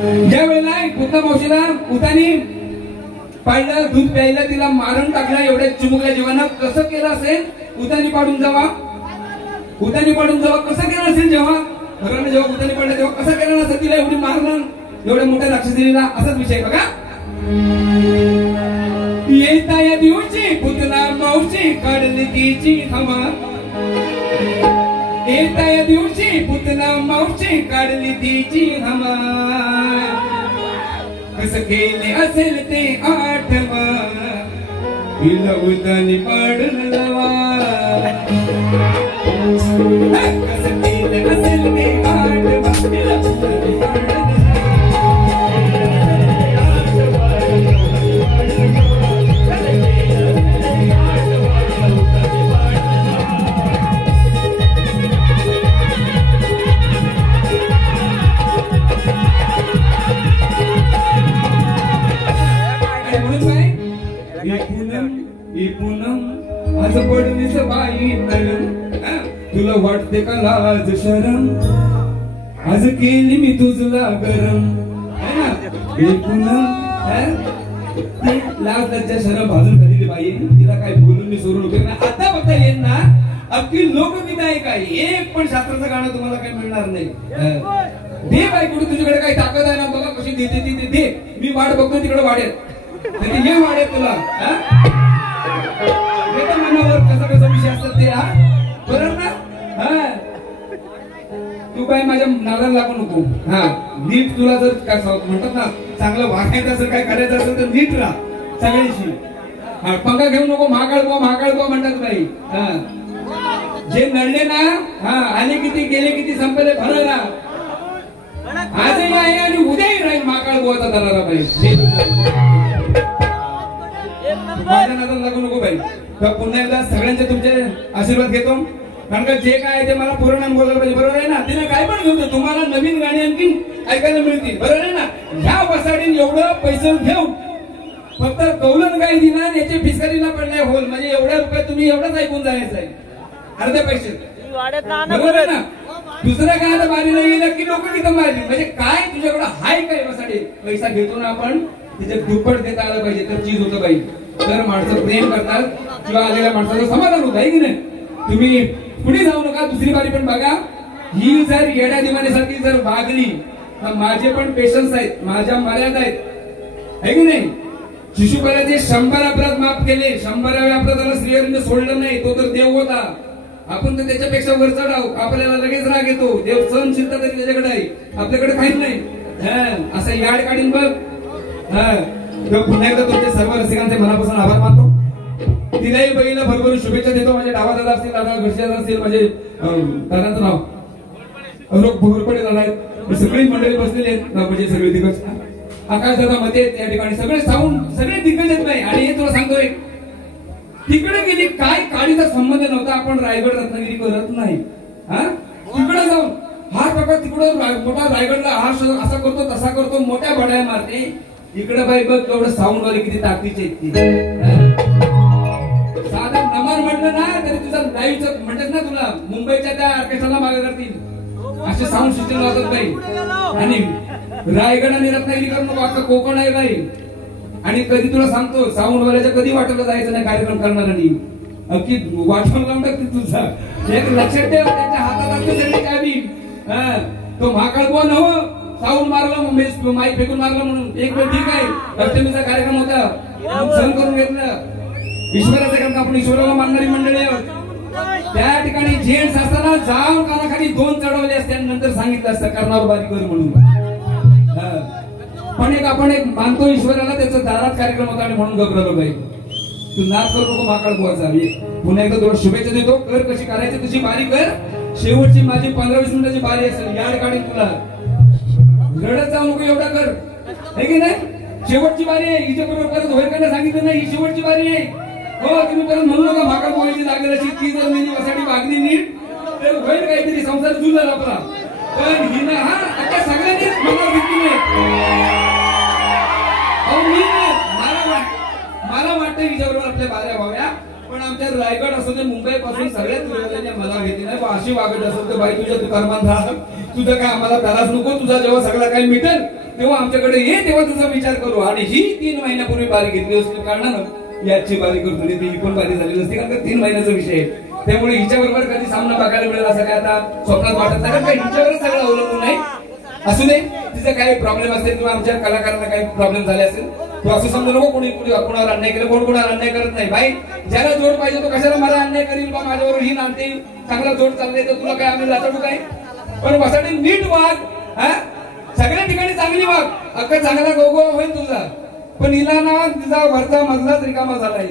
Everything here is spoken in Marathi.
ज्या वेळेला पुतना मावशीला उतानी पाहिलं दूध प्यायला तिला मारून टाकला एवढ्या चिमुकल्या जीवानं कसं केलं असेल उतानी पाडून जावा कसं केलं असेल जेव्हा घराने जेव्हा उतानी पडलं तेव्हा कसं केलं नसेल तिला एवढी मारणं एवढ्या मोठ्या राक्षसीला असाच विषय बघा येता या दिवशी पुतना मावशी काढली तिची हवा येता या दिवशी पुतना मावशी काढली तिची हवा कसं केले असेल ते आठवा तिला उतानी पाडून जावा कसं केले असेल ते आठवा तिला उतानी पाडून आज पडलीस बाई तुला वाटते का लाज शरम आज केली मी तुझला गरम लाज लज्जा शरम भाजून झालेली बाई तिला काय बोलून मी सोडून उपयोग नाही आता बघता येईल ना अख्खी लोकगीत आहे काय एक पण शास्त्राचं गाणं तुम्हाला काही मिळणार नाही दे बाई कुठे तुझ्याकडे काही ताकद आहे ना बघा कशी देते ती दे मी वाट बघतो तिकडे वाढेल हे वाढेल तुला मनावर कसा विषय असतात ते बरोबर ना तू काय माझ्या नादाला लागू नको नीट तुला जर काय म्हणतात ना चांगलं वागायचं असेल काय करायचं असेल तर नीट राहा सगळ्यांशी पंखा घेऊ नको महाकाळ गो म्हणतात बाई जे नडले ना आले किती गेले किती संपले खरं ना आजही आहे आणि उद्याही राहील महाकाळ गोवाचा दरारा बाई माझ्या नादाला लागू नको बाई पुन्हा एकदा सगळ्यांचे तुमचे आशीर्वाद घेतो कारण का जे काय आहे ते मला पूर्ण बोलायला पाहिजे बरोबर आहे ना तिने काय पण घेतो तुम्हाला नवीन गाणी आणखी ऐकायला मिळतील बरोबर आहे ना ह्या वसाडीन एवढं पैसे घेऊ फक्त कौलन काय दिना याचे फिसकारीला पडलाय होल म्हणजे एवढ्या रुपये तुम्ही एवढंच ऐकून जायचं आहे अर्ध्या पैसे बरोबर आहे ना दुसऱ्या काय आता बारी नाही गेला की लोक तिथं मारली म्हणजे काय तुझ्याकडं हाय काय वसाडी पैसा घेतो ना आपण तिथे दुप्पट देता आलं पाहिजे तर चीज होतं पाहिजे तर माणसं प्रेम करतात किंवा आलेल्या माणसाचं समाधान होत आहे की नाही तुम्ही पुढे जाऊ नका दुसरी बारी पण बघा ही जर येड्या दिवाणीसारखी जर वागली तर माझे पण पेशन्स आहेत माझ्या मर्यादा आहेत है की नाही शिशुपालाचे 100 अपराध माफ केले 100व्या अपराधाला श्रीहरीने सोडलं नाही तो तर देव होता आपण तर त्याच्यापेक्षा वर चढाव आपल्याला लगेच राग येतो देव सहनशीलता तरी त्याच्याकडे आहे आपल्याकडे काहीच नाही असं याड काढीन बघ पुन्हा एकदा तुमच्या सर्व रसिकांचे मनापासून आभार मानतो तिलाही बहिणीला भरभरून शुभेच्छा देतो माझे डावा दादा असतील दादा घरचे दादा असतील माझे दादांचं नाव अलोक भोरपडे दादा आहेत सगळी मंडळी बसलेली आहेत म्हणजे सगळे दिग्गज आकाश दादा मध्ये त्या ठिकाणी सगळे सगळे दिग्गज आहेत नाही आणि हे तुला सांगतोय तिकडे गेली काय काळीचा संबंध नव्हता आपण रायगड रत्नागिरी करत नाही तिकडे जाऊन हा प्रकार तिकडे मोठा रायगडला हा असा करतो तसा करतो मोठ्या बड्या मारते इकडे बाई बघ तेवढं साऊंड वाले किती ताकदीचे साधं नमन म्हटलं ना तरी तुझा लाईव्हचं म्हणतात ना तुला मुंबईच्या त्या ऑर्केस्ट्राला मागे करतील असे साऊंड सिस्टम लावतात बाई आणि रायगड आणि रत्नागिरी करून नको आता कोकण आहे बाई आणि कधी तुला सांगतो साऊंड वाल्याच्या कधी वाटवलं जायचं नाही कार्यक्रम करणाऱ्यांनी अगदी वाटवून लावून टाकते तुझा एक लक्षात ठेव त्याच्या हातात असते चाबी तो महाकाळ कोण हो साऊंड मारला माईक फेकून मारला म्हणून एक वेळ ठीक आहे अष्टमीचा कार्यक्रम होता सहन करून घेतलं ईश्वराचं कारण आपण ईश्वराला मानणारी मंडळी आहोत त्या ठिकाणी जेंट्स असताना जाऊन कानाखाली 2 चढवले असते आणि नंतर सांगितलं असतं कर्णावर बारी कर म्हणून पण आपण एक मानतो ईश्वराला त्याचा दारात कार्यक्रम होता आणि म्हणून घबरलो बाई तू नाच करू नको महाकाळ गोवाचा पुन्हा एकदा तुला शुभेच्छा देतो कर कशी करायची तशी बारी कर शेवटची माझी 15-20 मिनिटाची बारी असेल याड काढीन तुला रडत जाऊ नको एवढा कर है की नाही शेवटची बारी आहे हिच्या बरोबर परत होईल का सांगितलं नाही ही शेवटची बारी आहे हो तुम्ही परत म्हणू नका महाकाळ गोव्याची लागेल अशी ती जर मी वसाडी वागली नीट तर होईल काहीतरी संसार जुळला आपला पण हिनं आता सगळ्यांनीच मला घेतली मला वाटतं हिच्याबरोबर आपल्या बाऱ्या व्हाव्या पण आमच्या रायगड असो ते मुंबई पासून सगळ्यात विरोधाने मला घेतली नाही अशी वागत असेल तर बाई तुझ्या कर्मात राहा तुझं काय आम्हाला त्रास नको तुझा जेव्हा सगळं काही मिटेल तेव्हा आमच्याकडे ये, तेव्हा तुझा विचार करू. आणि ही 3 महिन्यापूर्वी बारी घेतली असती कारणानं याची बारी करतो नाही, ती पण बारी झाली नसती, कारण 3 महिन्याचा विषय आहे. त्यामुळे हिच्याबरोबर कधी सामना बघायला मिळेल असं काय आता स्वप्नात वाटत नाही, कारण हिच्यावरच सगळं अवलंबून नाही. असू दे, तिचा काही प्रॉब्लेम असेल किंवा आमच्या कलाकारांना काही प्रॉब्लेम झाले असेल, तो असं समजू नको कोणी कोणावर अन्याय केलं, कोण कोणावर अन्याय करत नाही. भाई ज्याला जोड पाहिजे तो कशाला मला अन्याय करील बा, माझ्यावर ही नाते चांगला जोड चालले तर तुला काय आम्ही लाचाडू काय. पण वसाठी नीट वाग, हा सगळ्या ठिकाणी चांगली वाग, अख्खा चांगला गोगो होईल तुझा. पण हिला ना तिचा वरचा मजलाच रिकामा झाला.